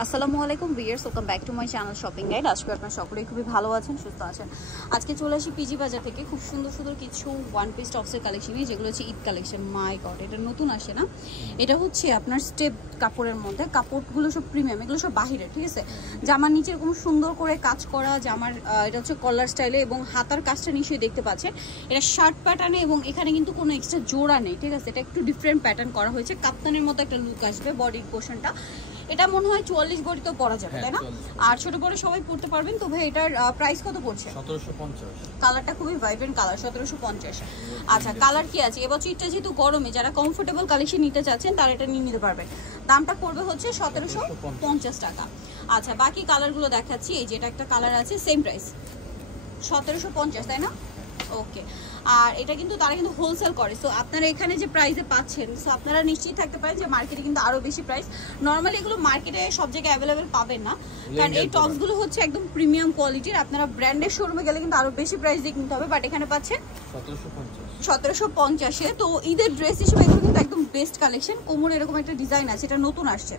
আসসালামু আলাইকুম viewers, welcome back to my channel shopping guide. আজকে আপনারা সকলেই খুবই ভালো আছেন, সুস্থ আছেন। আজকে চলে আসি পিজি বাজার থেকে খুব সুন্দর সুন্দর কিছু ওয়ান পিস টপসের কালেকশন নিয়ে, যেগুলো হচ্ছে ঈদ কালেকশন। মাই গড, এটা নতুন আসে না? এটা হচ্ছে আপনার স্টেপ কাপড়ের মধ্যে, কাপড়গুলো সব প্রিমিয়াম, এগুলো সব বাহিরের, ঠিক আছে। জামার নিচে এরকম সুন্দর করে কাজ করা, জামার এটা হচ্ছে কলার স্টাইলে এবং হাতার কাজটা নিশ্চয়ই দেখতে পাচ্ছেন। এটা শার্ট প্যাটার্নে এবং এখানে কিন্তু কোনো এক্সট্রা জোড়া নেই, ঠিক আছে। এটা একটু ডিফারেন্ট প্যাটার্ন করা হয়েছে, কাপ্তানের মতো একটা লুক আসবে বডির পোর্শনটা। এটা মনে হয় 44 বডিতেও পরা যাবে, তাই না? আর ছোট বড় সবাই পড়তে পারবেন। তো ভাই এটার প্রাইস কত পড়ছে? 1750। কালারটা খুবই ভাইব্রেন্ট কালার, 1750। আচ্ছা, কালার কি আছে এবছর? এটা যেহেতু গরমে যারা কমফোর্টেবল কালেকশন নিতে চাচ্ছেন তারা এটা নিয়ে নিতে পারবেন। দামটা পড়বে হচ্ছে 1750 টাকা। আচ্ছা, বাকি কালারগুলো দেখাচ্ছি। এই যে এটা একটা কালার আছে, সেম প্রাইস 1750, তাই না? ওকে। আর এটা কিন্তু তারা কিন্তু হোলসেল করে, সো আপনারা এখানে যে প্রাইসে পাচ্ছেন, সো আপনারা নিশ্চিত থাকতে পারেন যে মার্কেটে কিন্তু আরো বেশি প্রাইস। নর্মালি এগুলো মার্কেটে সব জায়গায় অ্যাভেলেবেল পাবেন না, কারণ এই টপসগুলো হচ্ছে একদম প্রিমিয়াম কোয়ালিটির। আপনারা ব্র্যান্ডের শোরুমে গেলে কিন্তু আরো বেশি প্রাইস দিয়ে কিনতে হবে, বাট এখানে পাচ্ছেন 1750-এ। তো ঈদের ড্রেস হিসেবে এগুলো কিন্তু একদম বেস্ট কালেকশন। কোমরে এরকম একটা ডিজাইন আছে, এটা নতুন আসছে।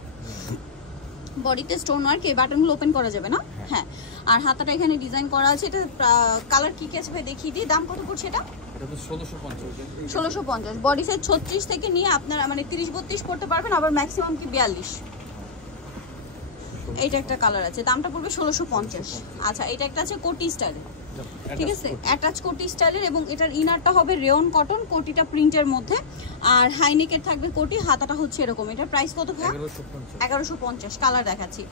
বডিতে স্টোন ওয়ার্ক, এই বাটনগুলো ওপেন করা যাবে না? হ্যাঁ। আর হাতাটা এখানে ডিজাইন করা আছে। এটা কালার কি কি আছে ভাই দেখিয়ে দিই। দাম কত পড়ছে এটা? 1650। বডি সাইজ 36 থেকে নিয়ে আপনারা মানে 30-32 পড়তে পারবেন, আবার ম্যাক্সিমাম কি 42। এইটা একটা কালার আছে, দামটা পড়বে 1650। আচ্ছা, এটা একটা আছে কোটি স্টাইল, ঠিক আছে, অ্যাটাচ কোটি স্টাইলের, এবং এটার ইনারটা হবে রেয়ন কটন, কোটিটা প্রিন্টের মধ্যে, আর হাইনেকের থাকবে কোটি, হাতাটা হচ্ছে এরকম। এটার প্রাইস কত ভাই? 1150। কালার দেখাচ্ছি।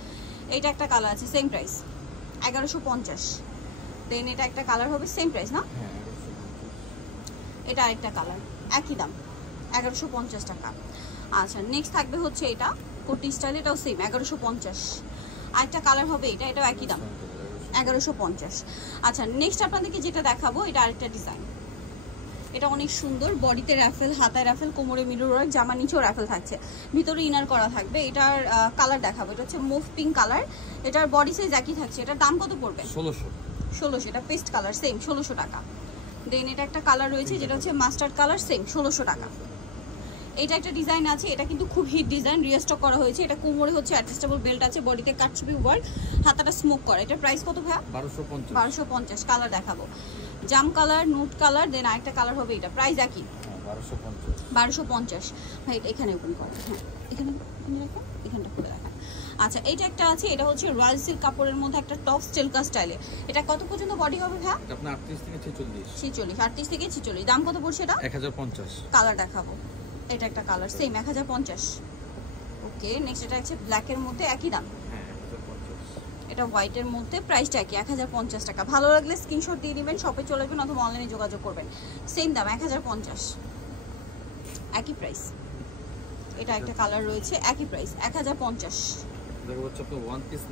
এইটা একটা কালার আছে, সেম প্রাইস 1150। দেন এটা একটা কালার হবে, সেম প্রাইস না? এটা আরেকটা কালার, একই দাম 1150 টাকা। আচ্ছা, নেক্সট থাকবে হচ্ছে এটা কোটি স্টাইল, এটাও সেম 1150। আরেকটা কালার হবে এটা, এটাও একই দাম 1150। আচ্ছা, নেক্সট আপনাদেরকে যেটা দেখাবো এটা আরেকটা ডিজাইন। এটা অনেক সুন্দর, বডিতে রাফেল, হাতায় রাফেল, কোমরে মিরর ওয়ার্ক, জামা নিচেও রাফেল থাকছে, ভিতরে ইনার করা থাকবে। এটার কালার দেখাবো, এটা হচ্ছে মুভ পিঙ্ক কালার। এটার বডি সাইজ একই থাকছে। এটার দাম কত পড়বে? 1600। এটা পেস্ট কালার, সেম 1600 টাকা। দেন এটা একটা কালার রয়েছে যেটা হচ্ছে মাস্টার্ড কালার, সেম 1600 টাকা। এটা একটা ডিজাইন আছে, এটা কিন্তু খুব হিট ডিজাইন, রিস্টক করা হয়েছে। এটা কোমরে হচ্ছে অ্যাডজাস্টেবল বেল্ট আছে, বডিতে কাটছবি ওয়ার্ক, হাতাটা স্মোক করে। এটার প্রাইস কত ভাই? 1250। কালার দেখাবো, জাম কালার, নুট কালার, দেন আরেকটা কালার হবে এটা, প্রাইস একই 1250। ভাই এখানে ওপেন করো, হ্যাঁ এখানে রাখেন, এখানটা খুলে রাখেন। আচ্ছা, এটা একটা আছে, এটা হচ্ছে রয়্যাল সিল্ক কাপড়ের মধ্যে একটা টপ স্টেলকা স্টাইলে। এটা কত পর্যন্ত বডি হবে ভাই? আপনার 38 থেকে 46। 38 থেকে 46। দাম কত পড়ছে এটা? 1050। কালার দেখাবো, এটা একটা কালার, সেম 1050। ওকে, নেক্সট এটা হচ্ছে ব্ল্যাকের মধ্যে, একই দাম। এটা হোয়াইটের মধ্যে, প্রাইসটা একই 1050 টাকা। ভালো লাগলে স্ক্রিনশট দিয়ে দিবেন, শপে চলে যাবেন অথবা অনলাইনে যোগাযোগ করবেন। সেম দাম 1050, একই প্রাইস। এটা একটা কালার রয়েছে, একই প্রাইস 1050। দেখো হচ্ছে আপনার ওয়ান পিস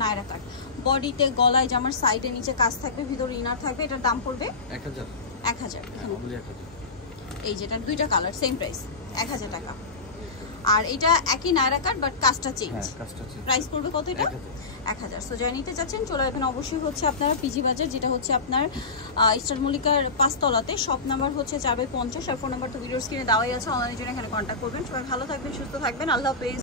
নায়রা কাট, বডিতে গলায় জামার সাইডে নিচে কাজ থাকবে, ভিতরে ইনার থাকবে। এটার দাম পড়বে 1000। এই যেটা দুইটা কালার, সেম প্রাইস 1000 টাকা। আর এটা একই নায়রা কাট, বাট কাজটা চেঞ্জ। প্রাইস পড়বে কত এটা? 1000। সো যারা নিতে চাচ্ছেন চলে আসবেন অবশ্যই হচ্ছে আপনারা পিজি বাজার, যেটা হচ্ছে আপনার ইস্টার্ন মল্লিকার 5 তলাতে। শপ নাম্বার হচ্ছে 4/50, আর ফোন নাম্বার তো ভিডিওর স্ক্রিনে দেওয়াই আছে। অনলাইনের জন্য এখানে কন্ট্যাক্ট করবেন। সবাই ভালো থাকবেন, সুস্থ থাকবেন, আল্লাহ হাফেজ।